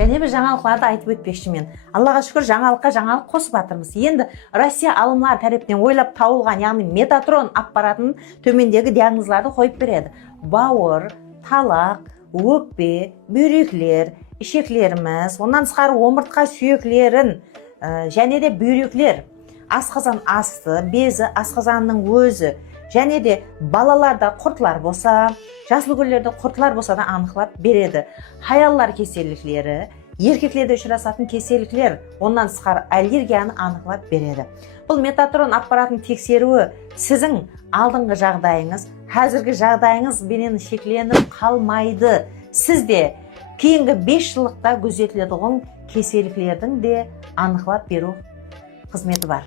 Және бір жаңалықтарды айтып өтпекшімін. Аллаға шүкір, жаңалыққа жаңалық қосып жатырмыз. Енді Россия алымлар тарапынан ойлап табылған, яғни метатрон аппаратының төмендегі диагнозларды қойып береді. Бауыр, талақ, өкпе, бүйреклер, ішеклеріміз, онан тысқары омыртқа сүйеклерін, және де бүйреклер, асқазан асты, безі, асқазанның өзі, және де балаларда құртлар болса, жасөспірімдерде құртлар болса да анықтап береді. Хаяллар кеселіктері, еркектерде ұшырасатын кеселіктер, онан тысқары аллергияны анықтап береді. Бұл метатрон аппаратын тексеруі сіздің алдыңғы жағдайыңыз, қазіргі жағдайыңыз менен шекленіп қалмайды. Сізде кейінгі 5 жылдықта күзетілетін кеселіктердің де анықтап беру қызметі бар.